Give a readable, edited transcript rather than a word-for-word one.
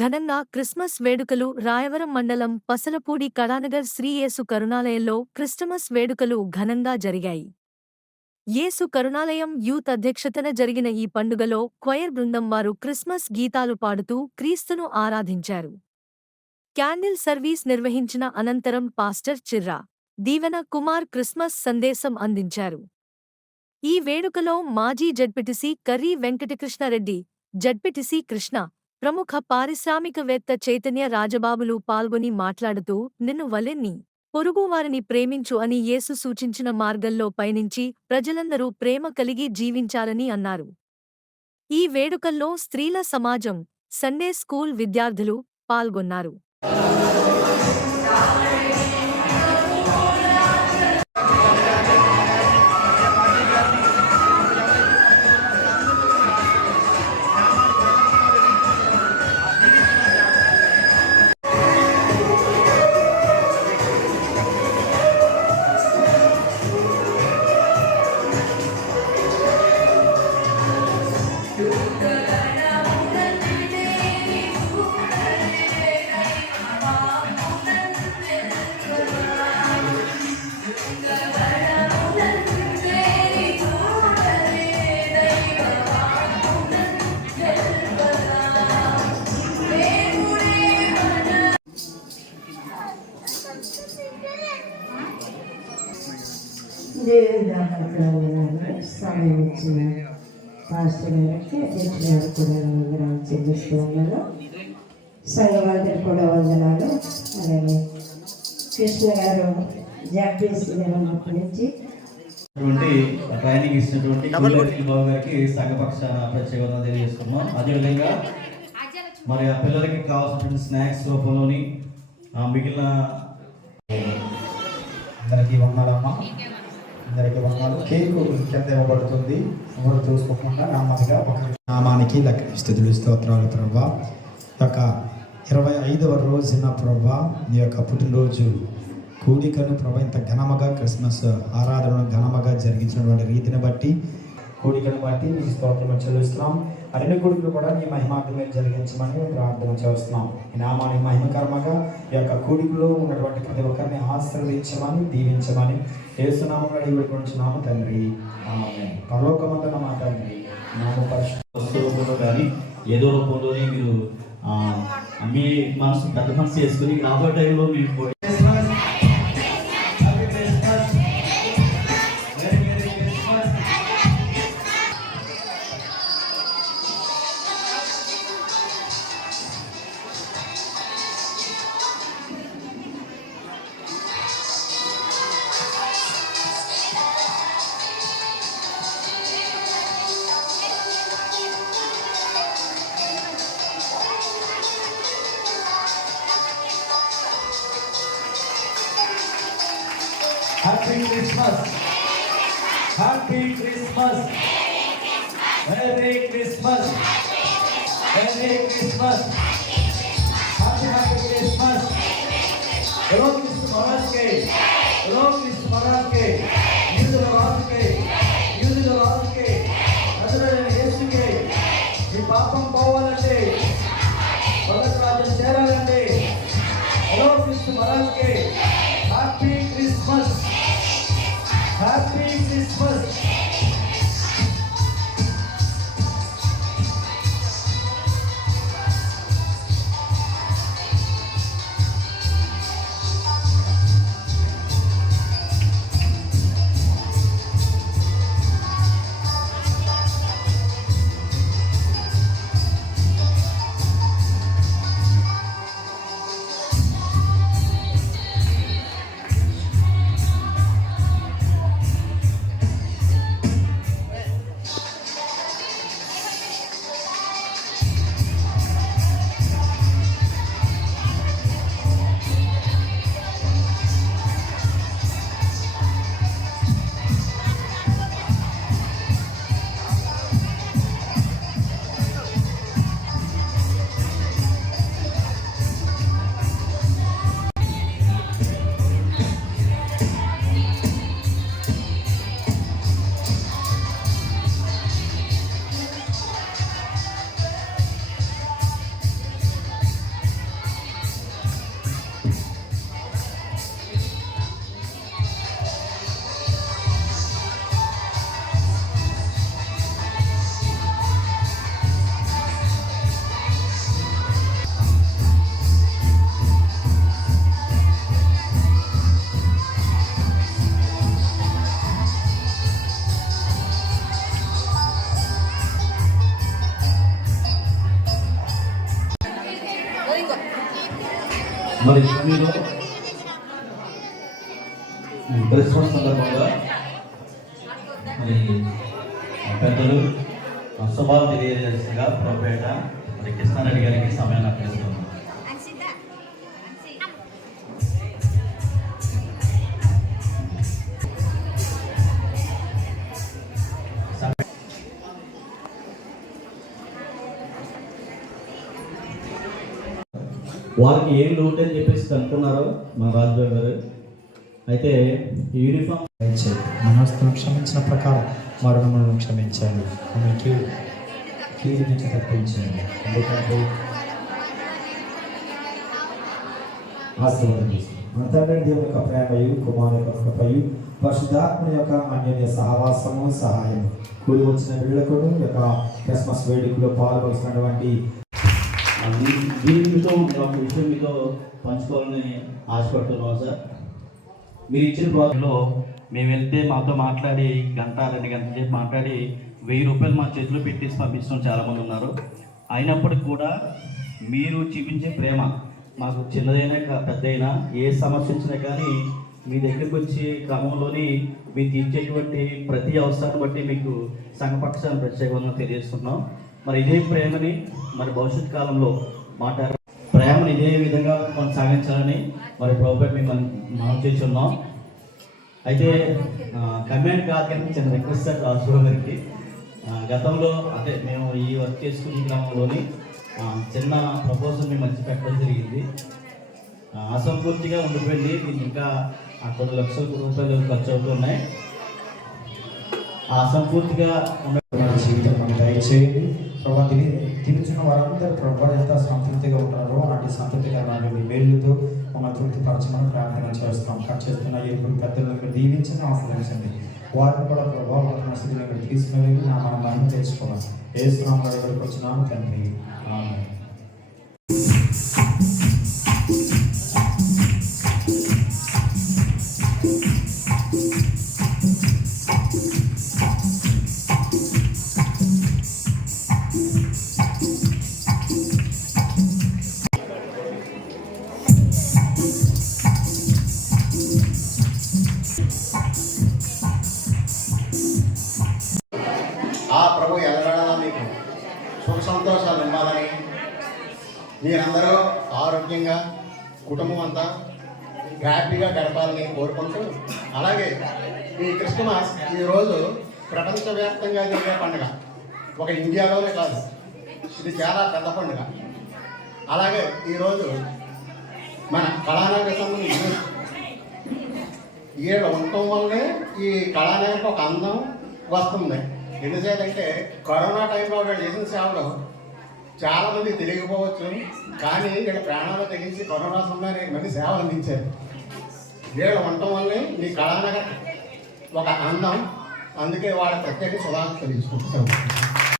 ఘనంగా క్రిస్మస్ వేడుకలు రాయవరం మండలం పసలపూడి కళానగర్ శ్రీ యేసు కరుణాలయంలో క్రిస్టమస్ వేడుకలు ఘనంగా జరిగాయి. యేసు కరుణాలయం యూత్ అధ్యక్షతన జరిగిన ఈ పండుగలో క్వైర్ బృందం వారు క్రిస్మస్ గీతాలు పాడుతూ క్రీస్తును ఆరాధించారు. క్యాండిల్ సర్వీస్ నిర్వహించిన అనంతరం పాస్టర్ చిర్రా దీవెన కుమార్ క్రిస్మస్ సందేశం అందించారు. ఈ వేడుకలో మాజీ ZPTC curry Venkatakrishna Reddy, ZPTC Krishna, ప్రముఖ పారిశ్రామికవేత్త చైతన్య రాజబాబులు పాల్గొని మాట్లాడుతూ నిన్ను వలెన్ని పొరుగువారిని ప్రేమించు అని యేసు సూచించిన మార్గంలో పయనించి ప్రజలందరూ ప్రేమ కలిగి జీవించాలని అన్నారు. ఈ వేడుకల్లో స్త్రీల సమాజం, సండే స్కూల్ విద్యార్థులు పాల్గొన్నారు. దేవుని దాకా సమయం ఇచ్చిన పాస్టర్ గారికి అధ్యక్షుల గారు కూడా వందనాలు చెల్లిస్తూ ఉన్నాను. సంఘవాదులు కూడా వందనాలు. అలాగే కృష్ణ గారు జడ్పీసీ ఉన్నప్పటి నుంచి ట్రైనింగ్ ఇచ్చినటువంటి బాబు గారికి సంఘపక్షాన ప్రత్యేక తెలియజేస్తున్నాం. అదేవిధంగా మరి ఆ పిల్లలకి కావాల్సినటువంటి స్నాక్స్ రూపంలోని మిగిలిన అందరికీ వందలమ్మ, అందరికీ వందలు. కేకు కింద ఇవ్వబడుతుంది. ఎవరు చూసుకోకుండా నెమ్మదిగా ఒక నామానికి స్థుతులు స్తోత్రాలు ప్రభా. యొక్క 25వ రోజున ప్రభా నీ యొక్క పుట్టినరోజు కూడికను ప్రభా ఇంత ఘనముగా క్రిస్మస్ ఆరాధనను ఘనముగా జరిగించినటువంటి రీతిని బట్టి కూడికను బట్టి నీ స్తోత్రం చెల్లిస్తున్నాం. అన్ని కొడుకులు కూడా నీ మహిమార్థమే జరిగించమని ప్రార్థన చేస్తున్నాం. ఈ నామానికి మహిమకరమగా ఈ యొక్క కూడికలో ఉన్నటువంటి ప్రతి ఒక్కరిని ఆశీర్వదించమని దీవించమని యేసునామములో అడిగి ఉంచున్నాము తండ్రి. ఆమేన్. పరలోకమందున్న మా తండ్రి నామ రూపంలో కానీ ఏదో రూపంలోనే మీరు మీ మనసు పెద్ద మనసు చేసుకుని రాబోయే టైంలో మీరు happy Christmas, happy Christmas, merry Christmas, merry Christmas, happy happy Christmas. बोलो कृष्ण महाराज के, बोलो कृष्ण महाराज के, युद्ध राज के, युद्ध राज के, नजरेडైన యేసుకే ఈ పాపం పోవాలంటే భగత్ రాజ్యం చేరాలంటే बोलो कृष्ण महाराज के. Happy Christmas, happy Christmas. మరి మీరు క్రిస్మస్ సందర్భంగా మరి పెద్దలు శుభాలు తెలియజేసేగా ప్రోపేట మరి కృష్ణారెడ్డి గారికి సమయాన్ని అప్పగిస్తున్నాను. వారికి ఏం లోటు అని చెప్పేసి కనుక్కున్నారు మా రాజుబాబు గారు. అయితే యూనిఫామ్ మనస్తు క్షమించిన ప్రకారం మరణములను క్షమించాలి, మనకి కీడు నుంచి తప్పించాలి. ఎందుకంటే ఆశీర్వాదం మన తండ్రి దేవుని యొక్క ప్రేమయు, కుమారు యొక్క కృపయు, పరిశుద్ధాత్మని యొక్క అన్యోన్య సహవాసము, సహాయము కూడి వచ్చిన వీళ్ళకుడు యొక్క క్రిస్మస్ వేడుకలో పాల్గొస్తున్నటువంటి దీనితో ఒక విషయం మీతో పంచుకోవాలని ఆశపడుతున్నాం సార్. మీరు ఇచ్చిన ప్రాజెక్ట్లో మేము వెళ్తే మాతో మాట్లాడి 1-2 గంటల సేపు మాట్లాడి 1000 రూపాయలు మా చేతిలో పెట్టేసి పంపించడం చాలామంది ఉన్నారు. అయినప్పటికీ కూడా మీరు చూపించే ప్రేమ మాకు చిన్నదైనా పెద్దయినా ఏ సమస్య వచ్చినా కానీ మీ దగ్గరికి వచ్చే క్రమంలోని మీరు తీర్చేటువంటి ప్రతి అవసరాన్ని బట్టి మీకు సంఘపక్షాన్ని ప్రత్యేకంగా తెలియజేస్తున్నాం. మరి ఇదే ప్రేమని మరి భవిష్యత్ కాలంలో ప్రేమను ఇదే విధంగా కొనసాగించాలని మరి ప్రభుత్వం మేము మనం చేస్తున్నాం. అయితే కమెంట్ కాదు కానీ చిన్న రిక్వెస్ట్ సార్ రాజుబాబు గారికి. గతంలో అంటే మేము ఈ వర్క్ చేసుకునే క్రమంలోని చిన్న ప్రపోజల్ మేము మంచి పెట్టడం జరిగింది. అసంపూర్తిగా ఉండిపోయింది. దీనికి ఇంకా కొన్ని లక్షల రూపాయలు ఖర్చు అవుతున్నాయి. అసంపూర్తిగా మన జీవితం మనకు దయచేయండి ప్రభావ. తిరుగుతున్న వారందరూ ప్రభావ ఎంత సంతృప్తిగా ఉంటారో అలాంటి సంతృప్తికరమైన మీ మేలుతో మమ్మల్ని తృప్తిపరచమని ప్రార్థన చేస్తాం. ఖర్చు చేస్తున్న ఎప్పుడు పెద్దలను దీవించని ఆశ్రయించండి. వారిని కూడా ప్రభావం స్థితిని ఇక్కడ తీసుకుని నా మన మహిమ తెచ్చుకోవాలి. ఏసునామములో దగ్గరకు వచ్చినాము తండ్రి, ఆమేన్. ఆ ప్రభు ఎల్లవేళలా మీకు సుఖ సంతోషాలు ఇవ్వాలని, మీరందరూ ఆరోగ్యంగా కుటుంబం అంతా హ్యాపీగా గడపాలని కోరుకుంటూ, అలాగే ఈ క్రిస్మస్ ఈరోజు ప్రపంచవ్యాప్తంగా జరిగే పండుగ. ఒక ఇండియాలోనే కాదు, ఇది చాలా పెద్ద పండుగ. అలాగే ఈరోజు మన కళానగర్ సంబంధించి వీళ్ళు ఉండటం వల్లే ఈ కళానగర్కి ఒక అందం వస్తుంది. ఎందుచేతంటే కరోనా టైంలో వీళ్ళు చేసిన సేవలు చాలామంది తెలియకపోవచ్చు, కానీ వీళ్ళ ప్రాణాలు తెగించి కరోనా సమయంలో అనేక మంది సేవలు అందించారు. వీళ్ళు ఉండటం వల్లే ఈ కళానగర్ ఒక అందం. అందుకే వాళ్ళ ప్రత్యేక శుభాకాంక్షలు తెలుసుకుంటాం.